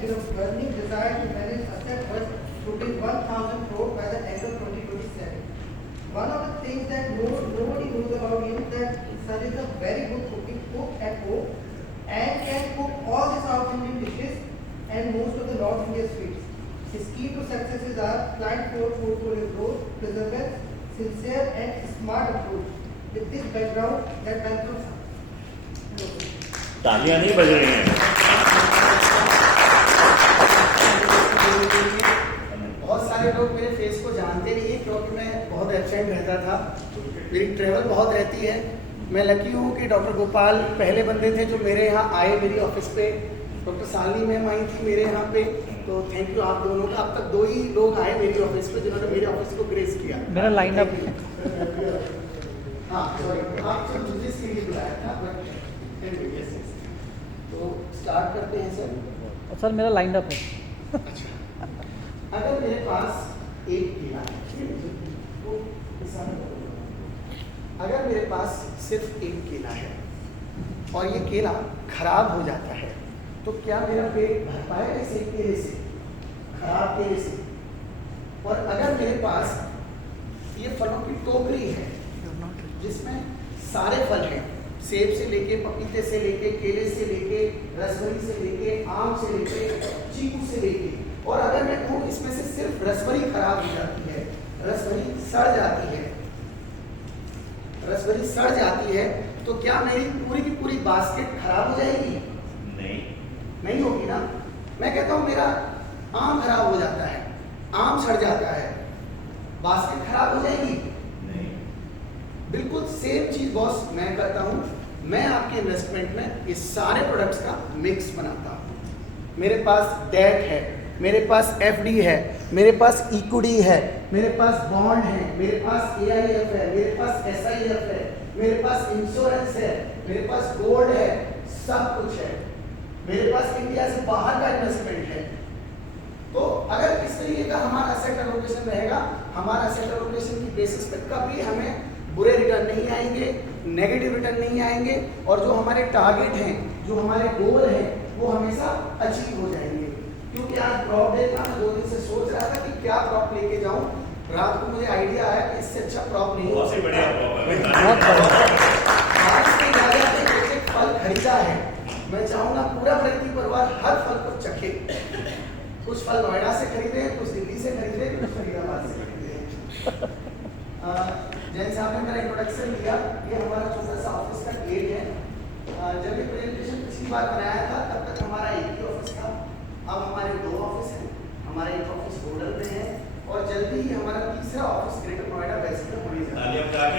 with a burning desire to manage asset worth rupees 1,000 crore by the end of 2027. One of the things that nobody knows about him that sir is a very good cook at home and can cook all the South Indian dishes and most of the North Indian sweets. His key to successes are client portfolio growth, perseverance, sincere and smart approach. With this background, that welcomes sir. तालियां नहीं बज रही हैं। बहुत सारे लोग मेरे face को जानते नहीं है क्योंकि मैं बहुत एब्सेंट रहता था, मेरी ट्रेवल बहुत रहती है। मैं लकी हूँ कि डॉक्टर गोपाल पहले बंदे थे जो मेरे यहाँ आए मेरी ऑफिस पे। डॉक्टर सालनी मैम आई थी मेरे यहाँ पे, तो थैंक यू आप दोनों का। अब तक 2 ही लोग आए मेरी ऑफिस पे जिन्होंने मेरे ऑफिस को ग्रेस किया। मेरा लाइनअप हाँ सॉरी, आपसे मुझे इसके लिए बुलाया था, बट yes, yes. तो स्टार्ट करते हैं सर। सर मेरा लाइनअप है। अच्छा, अगर मेरे पास एक केला है, अगर मेरे पास सिर्फ एक केला है और ये केला खराब हो जाता है तो क्या मेरा पेट भर पाएगा इस एक केले से, खराब केले से? और अगर मेरे पास ये फलों की टोकरी है जिसमें सारे फल हैं, सेब से लेके पपीते से लेके केले से लेके रसभरी से लेके आम से लेके चीकू से लेके, और अगर मैं कहूँ इसमें से सिर्फ रसभरी खराब हो जाती है, रसभरी सड़ जाती है, रसभरी सड़ जाती है, तो क्या मेरी पूरी की पूरी बास्केट खराब हो जाएगी? नहीं होगी ना। मैं कहता हूँ मेरा आम खराब हो जाता है, आम सड़ जाता है, बास्केट खराब हो जाएगी? बिल्कुल सेम चीज बॉस मैं करता हूँ। मैं आपके इन्वेस्टमेंट में इस सारे प्रोडक्ट्स का मिक्स बनाता हूँ। मेरे पास डेट है, मेरे पास एफडी है, मेरे पास इक्विटी है, मेरे पास बॉन्ड है, मेरे पास एआईएफ है, मेरे पास एसआईएफ है, मेरे पास इंश्योरेंस है, मेरे पास गोल्ड है, सब कुछ है। मेरे पास इंडिया से बाहर का इन्वेस्टमेंट है। तो अगर इस तरीके का हमारा एसेट एलोकेशन रहेगा, हमारा एसेट एलोकेशन की बेसिस पे कभी हमें बुरे रिटर्न नहीं आएंगे, नेगेटिव रिटर्न नहीं आएंगे, और जो हमारे टारगेट हैं, जो हमारे गोल हैं, वो हमेशा अचीव हो जाएंगे। क्योंकि आज प्रॉप डे था, मैं 2 दिन से सोच रहा था कि क्या प्रॉप लेके जाऊं। रात को मुझे आइडिया आया कि इससे अच्छा प्रॉप नहीं हो सकता। आज के ज़्यादा एक फल खरीदा है, मैं चाहूँगा पूरा व्यक्ति परिवार हर फल को चखे। कुछ फल नोएडा से खरीदे, कुछ दिल्ली से खरीदे, कुछ फरीदाबाद से खरीदे। जैन साहब ने मेरा इंट्रोडक्शन दिया, ये हमारा छोटा सा ऑफिस का गेट है। जब ये प्रेजेंटेशन पिछली बार बनाया था तब तक हमारा एक ही ऑफिस था, अब हमारे 2 ऑफिस हैं। हमारा एक ऑफिस होटल में है और जल्दी ही हमारा तीसरा ऑफिस ग्रेटर नोएडा वेस्ट में होने जा रहा है।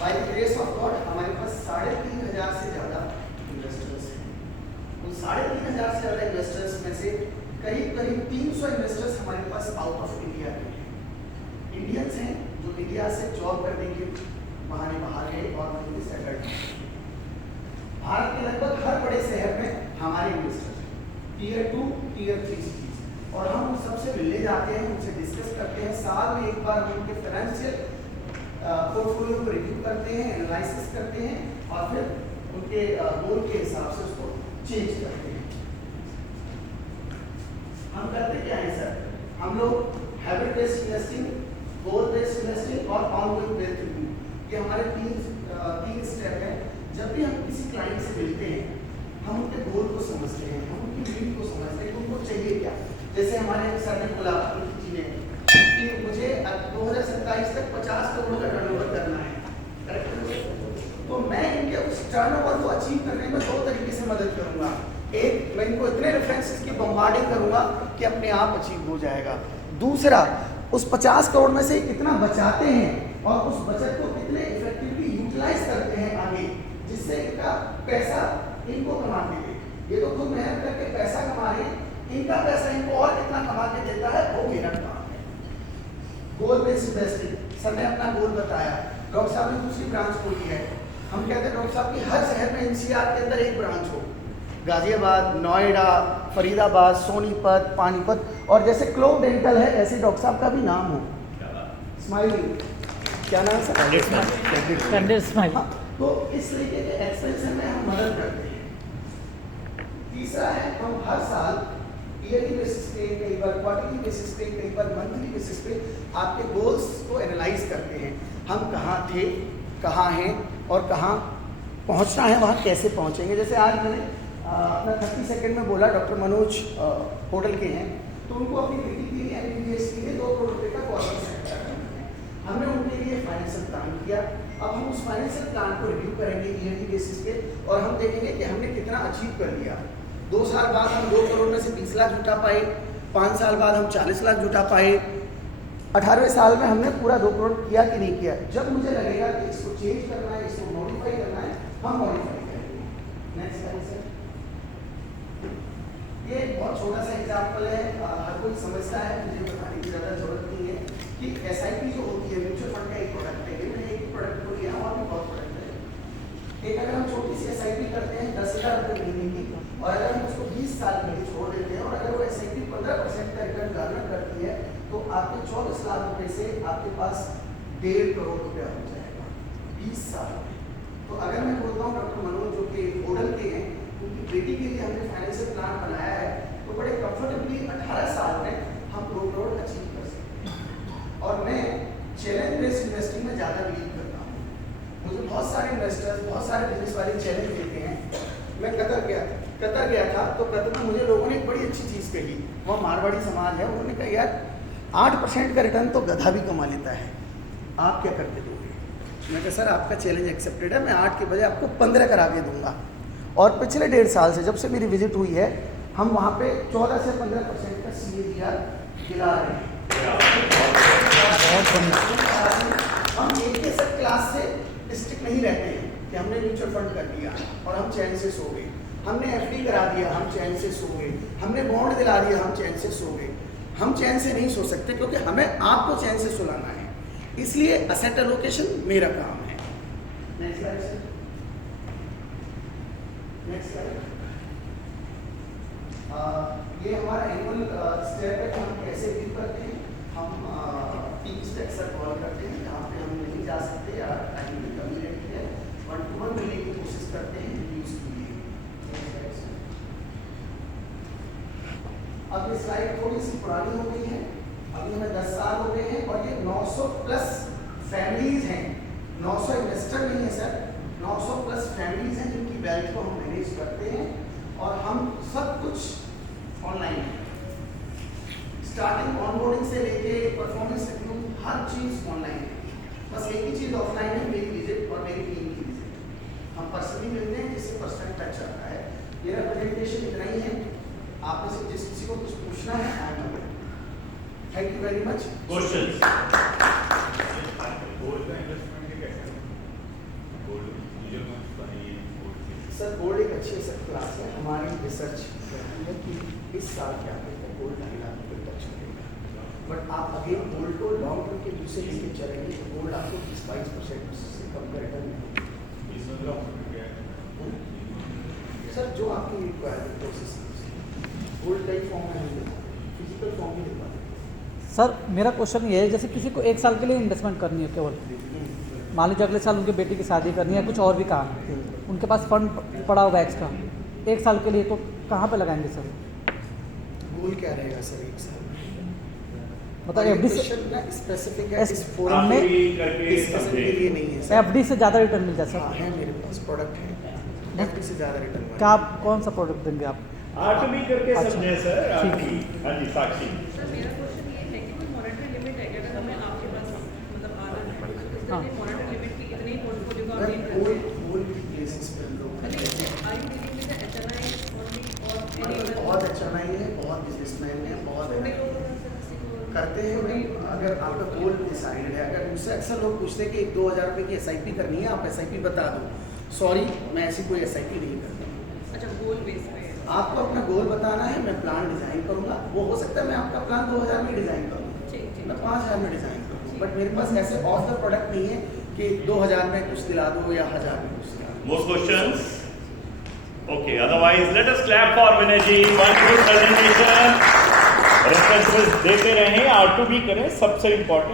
By the grace of God हमारे पास 3,500 से ज़्यादा इन्वेस्टर्स हैं। उन 3,500 से ज़्यादा इन्वेस्टर्स में से करीब 300 इन्वेस्टर्स हमारे पास आउट ऑफ इंडिया के इंडियंस हैं जो इंडिया से जॉब करने के बहाने बाहर गए और वहीं सेटल्ड हैं। भारत के लगभग हर बड़े शहर में हमारे इन्वेस्टर्स हैं, टीयर 2, टीयर 3 सिटीज, और हम उन सबसे मिलने जाते हैं, उनसे डिस्कस करते हैं। साल में एक बार हम उनके फाइनेंशियल पोर्टफोलियो को रिव्यू करते हैं, एनालिसिस करते हैं और फिर उनके गोल के हिसाब से उसको चेंज करते हैं। हम करते क्या है सर? हम लोग हैबिट बेस्ड इन्वेस्टिंग, गोल बेस्ड इन्वेस्टिंग और ऑनगोइंग वेल्थ रिव्यू, ये हमारे 3 स्टेप है। जब भी हम किसी क्लाइंट से मिलते हैं, हम उनके गोल को समझते हैं, हम उनकी नीड को समझते हैं कि उनको चाहिए क्या। जैसे हमारे सर ने बोला जी ने कि मुझे 2027 तक 50 करोड़ का टर्नओवर करना है, करेक्ट? तो मैं इनके उस टर्नओवर को अचीव करने में 2 तरीके से मदद करूंगा। एक, मैं इनको इतने रेफरेंसेस की बम्बार्डिंग करूंगा कि अपने आप अचीव हो जाएगा। दूसरा, उस 50 करोड़ में से कितना बचाते हैं और उस बचत को कितने इफेक्टिवली यूटिलाइज करते हैं आगे, जिससे इनका पैसा इनको कमा के दे। ये तो खुद मेहनत करके पैसा कमा रहे हैं, इनका पैसा इनको और कितना कमा के देता है वो मेरा काम है। गोल बेस्ड इन्वेस्टिंग, सर ने अपना गोल बताया। डॉक्टर साहब ने दूसरी ब्रांच खोली है। हम कहते हैं डॉक्टर साहब की हर शहर में एनसीआर के अंदर एक ब्रांच हो, गाजियाबाद, नोएडा, फरीदाबाद, सोनीपत, पानीपत, और जैसे क्लोव डेंटल है ऐसे डॉक्टर साहब का भी नाम हो। स्माइलिंग, क्या नाम सर? Candid smile. तो इस तरीके के एक्सपेंशन में हम मदद करते हैं। तीसरा है हम हर साल ईयरली बेसिस पे, कई बार क्वार्टरली बेसिस पे, कई बार मंथली बेसिस पे आपके गोल्स को एनालाइज करते हैं। हम कहाँ थे, कहाँ हैं और कहाँ पहुँचना है, वहाँ कैसे पहुँचेंगे। जैसे आज मैंने अपना 30 सेकंड में बोला, डॉक्टर मनोज होटल के हैं, तो उनको अपनी बेटी के लिए MBBS के लिए 2 करोड़ रुपये का कॉर्पोरेट सेट करना है। हमने उनके लिए फाइनेंशियल प्लान किया। अब हम उस फाइनेंशियल प्लान को रिव्यू करेंगे ईयरली बेसिस पे और हम देखेंगे कि हमने कितना अचीव कर लिया। 2 साल बाद हम 2 करोड़ में से 20 लाख जुटा पाए, 5 साल बाद हम 40 लाख जुटा पाए, 18वें साल में हमने पूरा 2 करोड़ किया कि नहीं किया। जब मुझे लगेगा कि इसको चेंज करना है, इसको मॉडिफाई करना है, हम मॉडिफाई करेंगे। Next slide sir. ये बहुत छोटा सा एग्जाम्पल है, हर कोई समझता है, मुझे बताने की ज़्यादा जरूरत नहीं है कि SIP जो होती है म्यूचुअल फंड का एक प्रोडक्ट है। मैंने एक प्रोडक्ट को लिया और भी बहुत प्रोडक्ट है। एक अगर हम छोटी सी SIP करते हैं 10,000 रुपये महीने की, और अगर हम उसको 20 साल के लिए छोड़ देते हैं और अगर वो SIP 15% का रिटर्न गारंट करती है, तो आपके 24 लाख रुपए से आपके पास 1.5 करोड़ रुपया हो जाएगा 20 साल में। तो अगर मैं बोलता हूँ डॉक्टर मनोज जो कि होटल के हैं, उनकी बेटी के लिए हमने फाइनेंशियल प्लान बनाया है, तो बड़े कंफर्टेबली 18 साल में हम 2 करोड़ अचीव कर सकते हैं। और मैं चैलेंज बेस्ड इन्वेस्टिंग में ज़्यादा बिलीव करता हूँ। मुझे बहुत सारे इन्वेस्टर्स, बहुत सारे बिजनेस वाले चैलेंज देते हैं। मैं कतर गया था, तो कतर में मुझे लोगों ने एक बड़ी अच्छी चीज़ कही। वहाँ मारवाड़ी समाज है, उन्होंने कहा यार 8% का रिटर्न तो गधा भी कमा लेता है, आप क्या करके दोगे? मैं कहा सर आपका चैलेंज एक्सेप्टेड है, मैं 8 के बजाय आपको 15 करा के दूंगा। और पिछले 1.5 साल से जब से मेरी विजिट हुई है, हम वहाँ पे 14 से 15% का CAGR दिला रहे हैं। हम एक ही सब क्लास से स्टिक नहीं रहते हैं कि हमने म्यूचुअल फंड कर दिया और हम चैन से सो गए, हमने FD करा दिया, हम चैन से सो गए, हमने बॉन्ड दिला दिया, हम चैन से सो गए। हम चैन से नहीं सो सकते, क्योंकि हमें आपको चैन से सुलाना है। इसलिए असेट एलोकेशन मेरा काम है। Next slide sir. Next slide. ये हमारा एनुअल स्टेप है कि हम कैसे डील करते हैं। हम टीम्स पे अक्सर कॉल करते हैं जहाँ पे हम नहीं जा सकते या टाइम की कमी रहती है, 1-to-1 मिलने की कोशिश करते हैं रिव्यूज के लिए। अब ये स्लाइड थोड़ी सी पुरानी हो गई है, अभी हमें 10 साल हो गए हैं और ये 900 प्लस फैमिलीज हैं। 900 इन्वेस्टर नहीं है सर, 900 प्लस फैमिलीज हैं जिनकी वेल्थ को हम मैनेज करते हैं और हम सब कुछ ऑनलाइन है। स्टार्टिंग ऑनबोर्डिंग से लेके परफॉर्मेंस रिव्यू हर चीज़ ऑनलाइन है। बस एक ही चीज़ ऑफलाइन है, मेरी विजिट और मेरी टीम की विजिट। हम पर्सनली मिलते हैं जिससे पर्सनल टच आता है। मेरा प्रेजेंटेशन इतना ही है, आप में से जिस किसी को कुछ पूछना है I am available. Thank you very much. Sir gold एक अच्छी सब क्लास है। हमारी रिसर्च कहती है कि इस साल क्या कहते हैं गोल्ड 2.5 लाख रुपये टच करेगा, बट आप अगेन गोल्ड को लॉन्ग टर्म के दूसरे लेके चलेंगे तो गोल्ड आपको 20-22% से कम का रिटर्न नहीं। सर जो आपकी रिक्वायरमेंट प्रोसेस गोल्ड कई फॉर्म में नहीं देता, फिजिकल फॉर्म में दिखा देते। सर मेरा क्वेश्चन ये है, जैसे किसी को 1 साल के लिए इन्वेस्टमेंट करनी है केवल, मान लीजिए अगले साल उनकी बेटी की शादी करनी है, कुछ और भी काम है, उनके पास फंड पड़ा होगा एक्स्ट्रा 1 साल के लिए, तो कहाँ पे लगाएंगे सर? गोल क्या रहेगा सर 1 साल में? मतलब FD से स्पेसिफिक है, इस फोरम में डिस्कशन के लिए नहीं है सर। FD से ज़्यादा रिटर्न मिल जाए सर? हाँ है, मेरे पास प्रोडक्ट है FD से ज़्यादा रिटर्न। क्या आप कौन सा प्रोडक्ट देंगे आप? R2B करके अच्छा, समझे सर। ठीक R2B। हाँ जी साक्षी। सर मेरा क्वेश्चन ये है कि कोई मॉनेटरी लिमिट है कि अगर हमें आपके पास मतलब आ रहा है तो इस हाँ। तरह मॉनेटरी लिमिट की इतने ही पोर्टफोलियो का आप डील करते गोल्ड हैं? गोल्ड की केसेस पे हम लोग मतलब are you dealing with HNI और एनी बहुत अच्छा नहीं है, बहुत बिजनेसमैन है, बहुत छोटे लोगों का सर किसी को करते हैं मैम। अगर आपका गोल डिसाइडेड है, अगर मुझसे अक्सर लोग पूछते हैं कि 1-2 हज़ार रुपये की SIP करनी है, आप SIP बता दो। सॉरी, मैं ऐसी कोई SIP नहीं करता। अच्छा गोल बेस पे है। आपको अपना गोल बताना है, मैं प्लान डिज़ाइन करूँगा। वो हो सकता है मैं आपका प्लान 2,000 में डिज़ाइन करूँ, ठीक मैं 5,000 में डिज़ाइन करूँ, बट मेरे पास ऐसे ऑफ द प्रोडक्ट नहीं है कि 2,000 में कुछ दिला दो या 1,000 में कुछ दिला दो। Most questions? Okay. Otherwise, let us clap for Vinay ji. Wonderful presentation. References देते रहें, R2B करें, सबसे important.